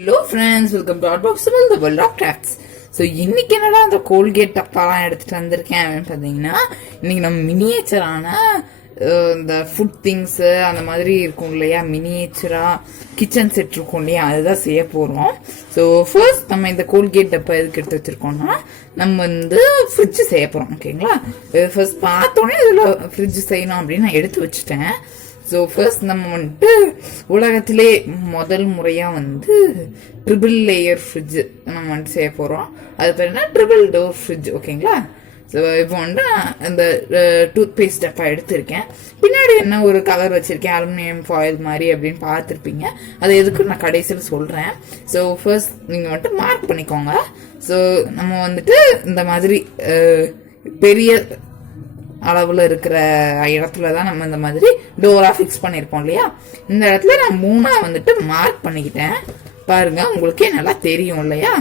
Hello friends, welcome to Outboxable, the world of crafts. So இன்னைக்கு என்னடா அந்த Colgate டப்பாலாம் எடுத்துட்டு வந்திருக்கேன் அப்படின்னு பார்த்தீங்கன்னா, இன்னைக்கு நம்ம மினியேச்சரான இந்த ஃபுட் திங்ஸு அந்த மாதிரி இருக்கும் இல்லையா, மினியேச்சரா கிச்சன் செட் இருக்கும் இல்லையா, அதுதான் செய்ய போகிறோம். ஸோ ஃபர்ஸ்ட் நம்ம இந்த கோல்கேட் டப்பா எதுக்கு எடுத்து வச்சிருக்கோம்னா, நம்ம வந்து ஃப்ரிட்ஜ் செய்ய போகிறோம். ஓகேங்களா, ஃபர்ஸ்ட் பார்த்தோன்னே இதில் ஃப்ரிட்ஜ் செய்யணும் அப்படின்னு நான் எடுத்து வச்சுட்டேன். ஸோ ஃபர்ஸ்ட் நம்ம வந்துட்டு உலகத்திலே முதல் முறையாக வந்து ட்ரிபிள் லேயர் ஃப்ரிட்ஜு நம்ம வந்துட்டு செய்ய போகிறோம். அது பேர் என்ன, ட்ரிபிள் டோர் ஃப்ரிட்ஜ். ஓகேங்களா, ஸோ இப்போ வந்துட்டு நான் இந்த டூத் பேஸ்ட் டப்பா எடுத்திருக்கேன். பின்னாடி என்ன ஒரு கவர் வச்சுருக்கேன், அலுமினியம் ஃபாயில் மாதிரி அப்படின்னு பார்த்துருப்பீங்க. அது எதுக்கு நான் கடைசியில் சொல்கிறேன். ஸோ ஃபர்ஸ்ட் நீங்கள் வந்துட்டு மார்க் பண்ணிக்கோங்க. ஸோ நம்ம வந்துட்டு இந்த மாதிரி பெரிய அளவுல இருக்கிற இடத்துல தான் நம்ம இந்த மாதிரி டோரா ஃபிக்ஸ் பண்ணிருப்போம் இல்லையா. இந்த இடத்துல நான் 3 வந்துட்டு மார்க் பண்ணிக்கிட்டேன். பாருங்க, உங்களுக்கே நல்லா தெரியும் இல்லையா.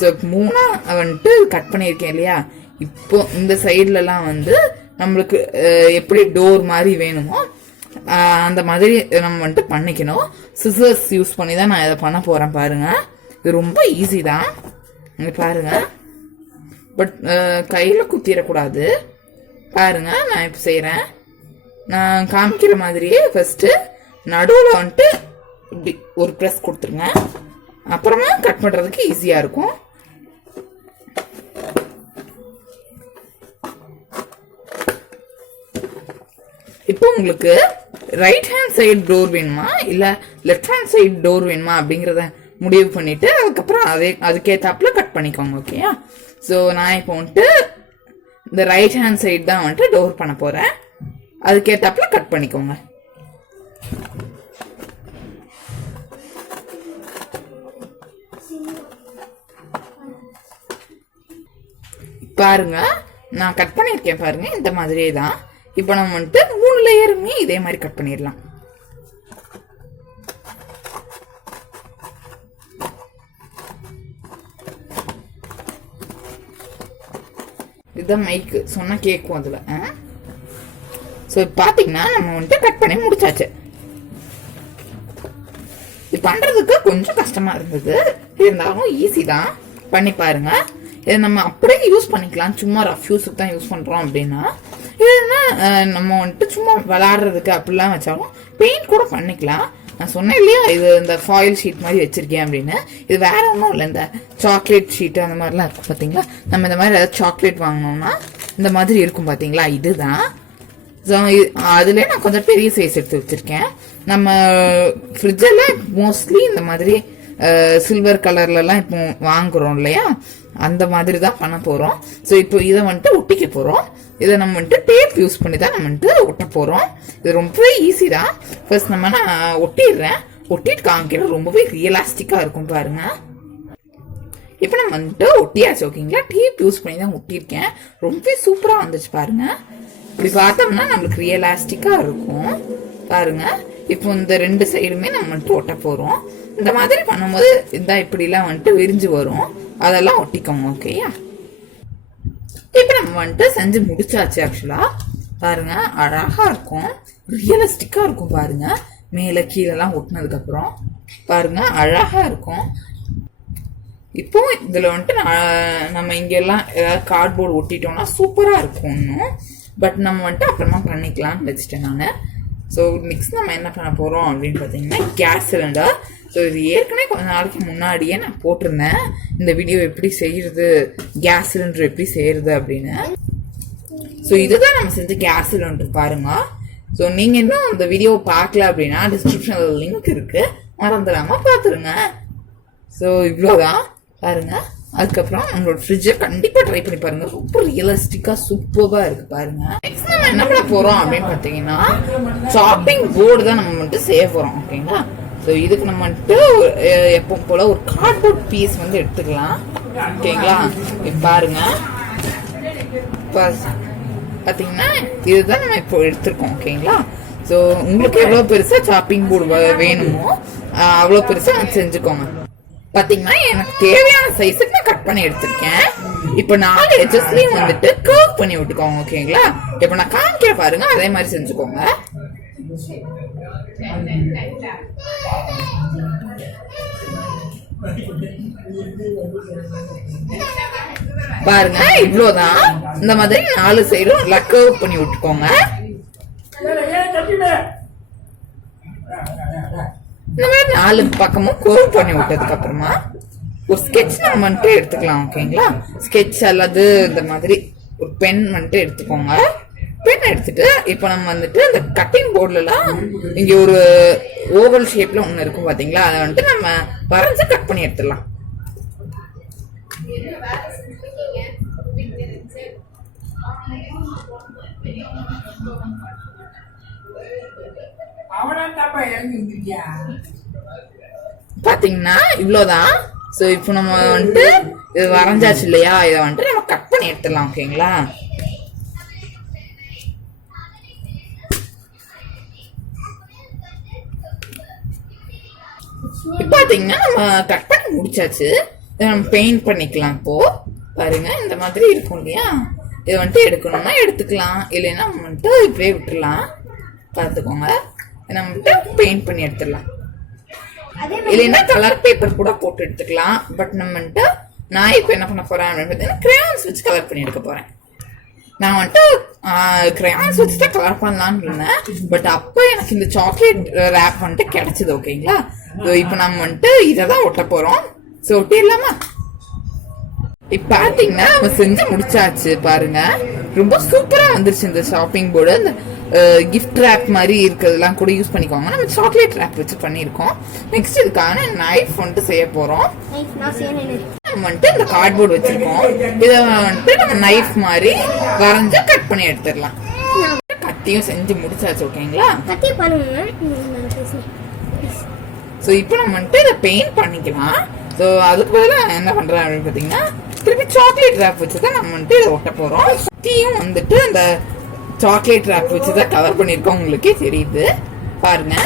ஸோ 3 வந்துட்டு கட் பண்ணியிருக்கேன் இல்லையா. இப்போ இந்த சைட்லலாம் வந்து நம்மளுக்கு எப்படி டோர் மாதிரி வேணுமோ அந்த மாதிரி நம்ம வந்துட்டு பண்ணிக்கணும். சிசர்ஸ் யூஸ் பண்ணி தான் நான் இதை பண்ண போறேன். பாருங்க, இது ரொம்ப ஈஸி தான். பாருங்க, பட் கையில குத்திடக்கூடாது. பாருங்க, நான் இப்போ செய்கிறேன். நான் காமிக்கிற மாதிரியே ஃபர்ஸ்ட்டு நடுவில் வந்துட்டு இப்படி ஒரு ப்ரெஸ் கொடுத்துருங்க. அப்புறமா கட் பண்ணுறதுக்கு ஈஸியாக இருக்கும். இப்போ உங்களுக்கு ரைட் ஹேண்ட் சைடு டோர் வேணுமா இல்லை லெஃப்ட் ஹேண்ட் சைடு டோர் வேணுமா அப்படிங்கிறத முடிவு பண்ணிட்டு அதுக்கப்புறம் அதுக்கேற்றாப்புல கட் பண்ணிக்கோங்க. ஓகேயா, ஸோ நான் இப்போ வந்துட்டு இந்த ரைட் ஹேண்ட் சைடு தான் வந்துட்டு டோர் பண்ண போறேன். அதுக்கேற்றாப்புல கட் பண்ணிக்கோங்க. பாருங்க, நான் கட் பண்ணியிருக்கேன். பாருங்க, இந்த மாதிரியே தான். இப்போ நம்ம வந்துட்டு 3 லேயருமே இதே மாதிரி கட் பண்ணிடலாம். இதுதான் மைக்கு சொன்னா கேட்கும் அதுல. ஸோ பாத்தீங்கன்னா நம்ம வந்துட்டு கட் பண்ணி முடிச்சாச்சு. இது பண்றதுக்கு கொஞ்சம் கஷ்டமா இருந்தது, இருந்தாலும் ஈஸி தான். பண்ணி பாருங்க. இதை நம்ம அப்படியே யூஸ் பண்ணிக்கலாம். சும்மா ரஃப் யூஸுக்கு தான் யூஸ் பண்றோம் அப்படின்னா, இதுன்னா நம்ம வந்துட்டு சும்மா விளாடுறதுக்கு அப்படிலாம் வச்சாலும் பெயிண்ட் கூட பண்ணிக்கலாம். நான் சொன்னேன் இல்லையா, இது இந்த ஃபாயில் ஷீட் மாதிரி வச்சிருக்கேன் அப்படின்னு. இது வேற ஒன்றும் இல்லை, இந்த சாக்லேட் ஷீட்டு அந்த மாதிரிலாம் இருக்கும் பார்த்தீங்களா. நம்ம இந்த மாதிரி ஏதாவது சாக்லேட் வாங்கினோம்னா இந்த மாதிரி இருக்கும் பார்த்தீங்களா, இதுதான். ஸோ அதுல நான் கொஞ்சம் பெரிய சைஸ் எடுத்து வச்சிருக்கேன். நம்ம ஃப்ரிட்ஜில் மோஸ்ட்லி இந்த மாதிரி சில்வர் கலர்லலாம் இப்போ வாங்குறோம் இல்லையா, அந்த மாதிரி தான் பண்ண போறோம். ஸோ இப்போ இதை வந்துட்டு ஒட்டிக்க போறோம். இதை நம்ம வந்துட்டு டேப் யூஸ் பண்ணி தான் நம்ம வந்துட்டு ஒட்ட போறோம். இது ரொம்பவே ஈஸி தான். ஃபர்ஸ்ட் நம்ம நான் ஒட்டிடுறேன், ஒட்டிட்டு காமிக்கிறேன். ரொம்பவே ரியலாஸ்டிக்கா இருக்கும் பாருங்க. இப்போ நம்ம வந்துட்டு ஒட்டியாச்சு. ஓகேங்களா, டேப் யூஸ் பண்ணி தான் ஒட்டியிருக்கேன். ரொம்பவே சூப்பரா வந்துச்சு பாருங்க. இப்படி பார்த்தோம்னா நம்மளுக்கு ரியலாஸ்டிக்கா இருக்கும் பாருங்க. இப்போ இந்த 2 சைடுமே நம்ம வந்துட்டு ஒட்ட போறோம். இந்த மாதிரி பண்ணும்போது இந்த இப்படிலாம் வந்துட்டு விரிஞ்சு வரும், அதெல்லாம் ஒட்டிக்கோங்க. ஓகேயா, இப்ப நம்ம வந்துட்டு செஞ்சு முடிச்சாச்சு. ஆக்சுவலா பாருங்க, அழகா இருக்கும், ரியலிஸ்டிக்கா இருக்கும் பாருங்க. மேல கீழெல்லாம் ஒட்டினதுக்கு அப்புறம் பாருங்க அழகா இருக்கும். இப்போ இதுல வந்துட்டு நம்ம இங்கெல்லாம் ஏதாவது கார்ட்போர்டு ஒட்டிட்டோம்னா சூப்பரா இருக்கும் இன்னும். பட் நம்ம வந்துட்டு அப்புறமா பண்ணிக்கலாம்னு வச்சுட்டேன் நான். ஸோ நெக்ஸ்ட் நம்ம என்ன பண்ண போறோம் அப்படின்னு பார்த்தீங்கன்னா, கேஸ் சிலிண்டர். ஸோ இது ஏற்கனவே கொஞ்ச நாளைக்கு முன்னாடியே நான் போட்டிருந்தேன் இந்த வீடியோ எப்படி செய்யறது, கேஸ் சிலிண்டர் எப்படி செய்யறது அப்படின்னு. ஸோ இதுதான் நம்ம செஞ்ச கேஸ் சிலிண்டர் பாருங்க. ஸோ நீங்க இன்னும் இந்த வீடியோ பார்க்கல அப்படின்னா டிஸ்கிரிப்ஷன்ல லிங்க் இருக்கு, மறந்துடாம பார்த்துருங்க. ஸோ இவ்வளோதான் பாருங்க. அதுக்கப்புறம் நம்மளோட ஃப்ரிட்ஜை கண்டிப்பா ட்ரை பண்ணி பாருங்க, ரொம்ப ரியலிஸ்டிக்கா சூப்பரா இருக்கு பாருங்க. நெக்ஸ்ட் நம்ம என்ன பண்ண போறோம் அப்படின்னு பாத்தீங்கன்னா, சாப்பிங் போர்டு தான் நம்ம வந்துட்டு செய்ய போறோம். ஓகேங்களா, ஸோ இதுக்கு நம்ம வந்துட்டு எப்போ போல ஒரு கார்ட்போர்ட் பீஸ் வந்து எடுத்துக்கலாம். ஓகேங்களா, இப்போ பாருங்க, பாத்தீங்கன்னா இதுதான் நம்ம இப்போ எடுத்திருக்கோம். ஓகேங்களா, ஸோ உங்களுக்கு எவ்வளவு பெருசா சாப்பிங் போர்டு வேணுமோ அவ்வளவு பெருசா செஞ்சுக்கோங்க. பாத்தீங்கன்னா எனக்கு தேவையான சைஸுக்கு நான் கட் பண்ணி எடுத்திருக்கேன். இப்ப 4 எட்ஜஸ்லயும் வந்துட்டு கர்வ் பண்ணி விட்டுக்கோங்க. ஓகேங்களா, இப்ப நான் காமிக்கிற பாருங்க, அதே மாதிரி செஞ்சுக்கோங்க. பாருங்க இவ்வளவுதான். இந்த மாதிரி 4 சைடும் நல்லா கர்வ் பண்ணி விட்டுக்கோங்க. இந்த மாதிரி 4 பக்கமும் கர்வ் பண்ணி விட்டதுக்கு அப்புறமா ஒரு ஸ்கெட்ச் நம்ம வந்துட்டு எடுத்துக்கலாம். ஓகேங்களா? ஸ்கெட்ச் அல்லது இந்த மாதிரி ஒரு பென் வந்துட்டு எடுத்துக்கோங்க. பென் எடுத்துட்டு இப்ப நம்ம வந்துட்டு இந்த கட்டிங் போர்ட்லாம் இங்க ஒரு ஓவல் ஷேப்ல ஒண்ணு இருக்கும் பாத்தீங்களா, அதை வந்துட்டு நம்ம வரைஞ்சு கட் பண்ணி எடுத்துடலாம். பாத்தீங்கன்னா இவ்வளவுதான். சோ இப்போ நம்ம வந்துட்டு இது வரைஞ்சாச்சு இல்லையா, இதை வந்துட்டு நம்ம கட் பண்ணி எடுத்துடலாம். ஓகேங்களா? பாத்தீங்கன்னா நம்ம கட் பண்ணி முடிச்சாச்சு. இதை நம்ம பெயிண்ட் பண்ணிக்கலாம். இப்போ பாருங்க இந்த மாதிரி இருக்கும் இல்லையா, இதை வந்துட்டு எடுக்கணும்னா எடுத்துக்கலாம், இல்லைன்னா நம்ம வந்துட்டு இப்படியே விட்டுடலாம். பார்த்துக்கோங்க, நம்ம வந்துட்டு பெயிண்ட் பண்ணி எடுத்துடலாம். இல்லைன்னா கலர் பேப்பர் கூட போட்டு எடுத்துக்கலாம். பட் நம்ம வந்துட்டு நான் இப்போ என்ன பண்ண போறேன் அப்படின்னு பார்த்தீங்கன்னா கிரேயான்ஸ் வச்சு கலர் பண்ணி எடுக்க போறேன். நான் வந்துட்டு கிரேயான்ஸ் வச்சுட்டு கலர் பண்ணலான்னு இருந்தேன். பட் அப்போ எனக்கு இந்த சாக்லேட் ரேப் வந்துட்டு கிடைச்சது. ஓகேங்களா? இப்போ நம்ம வந்துட்டு இதை தான் ஒட்ட போறோம். ஸோ ஒட்டிடலாமா? இப்ப பாத்தீங்கன்னா நம்ம செஞ்சு முடிச்சாச்சு. பாருங்க ரொம்ப சூப்பரா வந்துருச்சு இந்த ஷாப்பிங் போர்டு. இந்த கிஃப்ட் ரேப் மாதிரி இருக்கிறதுலாம் கூட யூஸ் பண்ணிக்கோங்க. நம்ம சாக்லேட் ரேப் வச்சு பண்ணிருக்கோம். நெக்ஸ்ட் இதுக்கான நைஃப் வந்துட்டு செய்ய போறோம். நம்ம வந்துட்டு இந்த கார்ட்போர்டு வச்சிருக்கோம். இதை வந்துட்டு நம்ம நைஃப் மாதிரி வரைஞ்சு கட் பண்ணி எடுத்துடலாம். கத்தியும் செஞ்சு முடிச்சாச்சு. ஓகேங்களா? ஸோ இப்போ நம்ம வந்துட்டு இதை பெயிண்ட் பண்ணிக்கலாம். ஸோ அதுக்கு பதிலாக என்ன பண்றேன் அப்படின்னு பார்த்தீங்கன்னா திருப்பி சாக்லேட் ரேப் வச்சுதான் நம்ம வந்துட்டு இதை ஒட்ட போறோம். டீயும் வந்துட்டு அந்த சாக்லேட் ரேப் வச்சுதான் கவர் பண்ணிருக்கோம். உங்களுக்கே தெரியுது பாருங்க.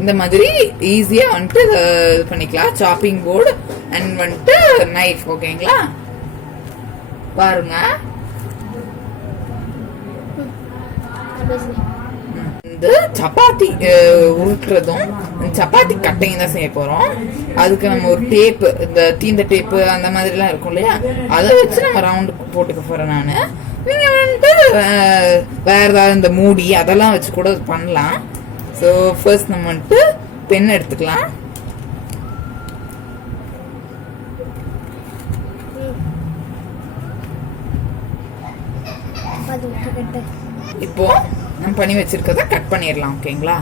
இந்த மாதிரி ஈஸியா வந்துட்டு இது பண்ணிக்கலாம். சாப்பிங் போர்டு அண்ட் வந்துட்டு நைஃப். ஓகேங்களா? பாருங்க இந்த சப்பாத்தி உருட்டுறதும் சப்பாத்தி கட்டையும் தான் செய்ய போறோம். அதுக்கு நம்ம ஒரு டேப்பு, இந்த தீந்த டேப்பு அந்த மாதிரி எல்லாம் இருக்கும் இல்லையா, அதை வச்சு நம்ம ரவுண்டு போட்டுக்க போறேன் நானு. நீங்க வந்துட்டு வேற ஏதாவது இந்த மூடி அதெல்லாம் வச்சு கூட பண்ணலாம். ஸோ ஃபர்ஸ்ட் நம்ம வந்துட்டு பென் எடுத்துக்கலாம். இப்போ நம்ம பண்ணி வச்சிருக்கத கட் பண்ணிடலாம். ஓகேங்களா?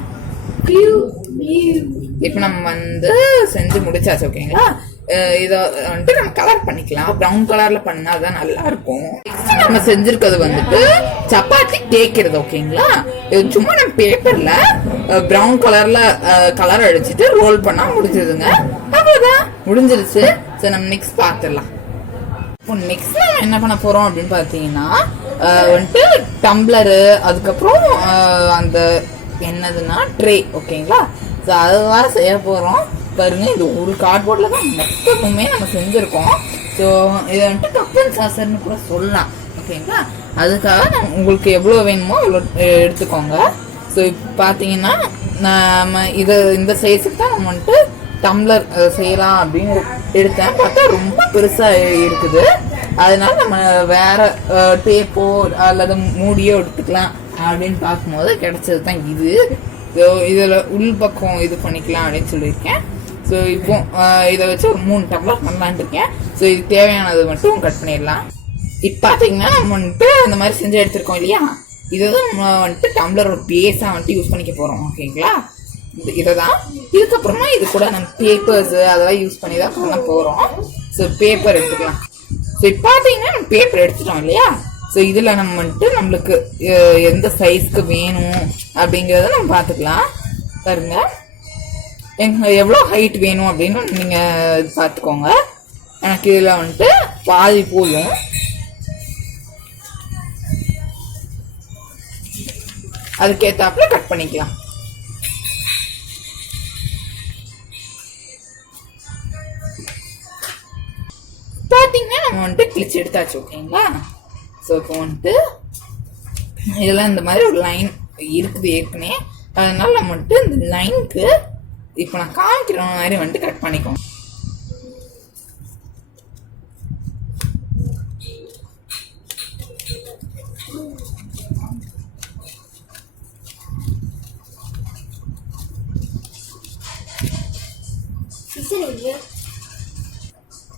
இப்ப நம்ம வந்து செஞ்சு முடிச்சாச்சு. ஓகேங்களா? இத வந்துட்டு நம்ம கலர் பண்ணிக்கலாம். ப்ரௌன் கலர்ல பண்ணா தான் நல்லா இருக்கும். நம்ம செஞ்சிருக்கிறது வந்துட்டு சப்பாத்தி தேய்க்கிறது. ஓகேங்களா? சும்மா நம்ம பேப்பர்ல ப்ரௌன் கலர்ல கலர் அடிச்சுட்டு ரோல் பண்ணா முடிஞ்சதுங்க. அவ்வளவுதான், முடிஞ்சிருச்சு. சரி நம்ம நெக்ஸ்ட் பாத்துடலாம். இப்போ நெக்ஸ்ட் நம்ம என்ன பண்ண போறோம் அப்படின்னு பாத்தீங்கன்னா வந்துட்டு டம்ளரு, அதுக்கப்புறம் அந்த என்னதுன்னா ட்ரே. ஓகேங்களா? ஸோ அதுதான் செய்ய போறோம். பாருங்க இது ஒரு கார்ட்போர்ட்ல தான் மொத்தமுமே நம்ம செஞ்சிருக்கோம். ஸோ இதை வந்துட்டு கப் அண்ட் சாசர்னு கூட சொல்லலாம். ஓகேங்களா? அதுக்காக நம்ம உங்களுக்கு எவ்வளோ வேணுமோ அவ்வளோ எடுத்துக்கோங்க. ஸோ இப்போ பார்த்தீங்கன்னா நம்ம இதை இந்த சைஸுக்கு தான் நம்ம வந்துட்டு டம்ளர் செய்யலாம் அப்படின்னு எடுத்தேன். பார்த்தா ரொம்ப பெருசா இருக்குது. அதனால நம்ம வேற டேப்போ அல்லது மூடியோ எடுத்துக்கலாம் அப்படின்னு பார்க்கும்போது கிடைச்சது தான் இது. இதுல உள் பக்கம் இது பண்ணிக்கலாம் அப்படின்னு சொல்லியிருக்கேன். ஸோ இப்போ இதை வச்சு ஒரு 3 டம்ளர் பண்ணலான் இருக்கேன். ஸோ இது தேவையானது மட்டும் கட் பண்ணிடலாம். இப்போ பார்த்தீங்கன்னா நம்ம வந்துட்டு இந்த மாதிரி செஞ்சு எடுத்திருக்கோம் இல்லையா, இதை தான் நம்ம வந்துட்டு டம்ளரோட பேஸா வந்துட்டு யூஸ் பண்ணிக்க போறோம். ஓகேங்களா? இதைதான் இதுக்கப்புறமா இது கூட நம்ம பேப்பர்ஸ் அதெல்லாம் யூஸ் பண்ணி தான் பண்ண போறோம். ஸோ பேப்பர் எடுத்துக்கலாம். ஸோ இப்போ பார்த்தீங்கன்னா நம்ம பேப்பர் எடுத்துட்டோம் இல்லையா. ஸோ இதில் நம்ம வந்துட்டு நம்மளுக்கு எந்த சைஸ்க்கு வேணும் அப்படிங்கிறத நம்ம பார்த்துக்கலாம். பாருங்க எவ்வளோ ஹைட் வேணும் அப்படின்னு நீங்கள் பார்த்துக்கோங்க. எனக்கு இதில் வந்துட்டு பாதி போயும். அதுக்கேற்றாப்புல கட் பண்ணிக்கலாம். பார்த்தீங்கன்னா நம்ம வந்துட்டு கிழிச்சு எடுத்தாச்சு. ஓகேங்களா? ஸோ இப்போ வந்துட்டு இதெல்லாம் இந்த மாதிரி ஒரு லைன் இருக்குது ஏற்கனவே. அதனால நம்ம வந்துட்டு இந்த லைனுக்கு இப்போ நான் காமிக்கிற மாதிரி வந்துட்டு கட் பண்ணிக்கோங்க.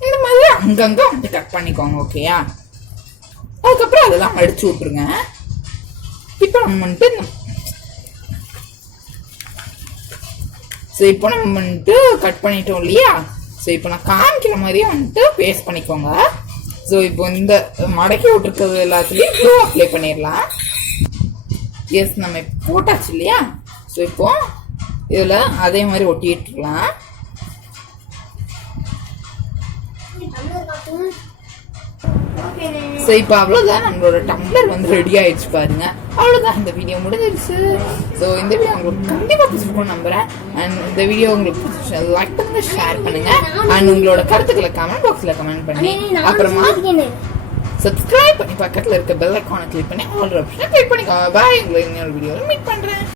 இந்த மாதிரி அங்கங்க வந்து கட் பண்ணிக்கோங்க. ஓகேயா? அதுக்கப்புறம் அதெல்லாம் மடிச்சு விட்டுருங்க. இப்போ நம்ம வந்துட்டு கட் பண்ணிட்டோம் இல்லையா? ஸோ இப்போ நான் காமிக்கிற மாதிரியே வந்துட்டு பேஸ்ட் பண்ணிக்கோங்க. ஸோ இப்போ இந்த மடக்கி விட்டுருக்கிறது எல்லாத்துலேயும் க்ளூ அப்ளை பண்ணிடலாம். எஸ், நம்ம போட்டாச்சு இல்லையா? ஸோ இப்போ இதில் அதே மாதிரி ஒட்டிட்டுருக்கலாம். ஸோ இப்போ அவ்வளோதான், நம்மளோட டம்ளர் வந்து ரெடி ஆயிடுச்சு பாருங்க. அவ்வளோதான், இந்த வீடியோ முடிஞ்சிருச்சு. ஸோ இந்த வீடியோ உங்களுக்கு கண்டிப்பாக பிடிச்சிருக்கும்னு நம்புறேன். அண்ட் இந்த வீடியோ உங்களுக்கு லைக் பண்ணுங்க, ஷேர் பண்ணுங்க, அண்ட் உங்களோட கருத்துக்களை கமெண்ட் பாக்ஸில் கமெண்ட் பண்ணி அப்புறமா சப்ஸ்கிரைப் பண்ணி பக்கத்தில் இருக்க பெல் ஐக்கானை கிளிக் பண்ணி ஆல் ஆப்ஷனை கிளிக் பண்ணிக்கோங்க. பாய், உங்களை இன்னொரு வீடியோவில் மீட் பண்ணுறேன்.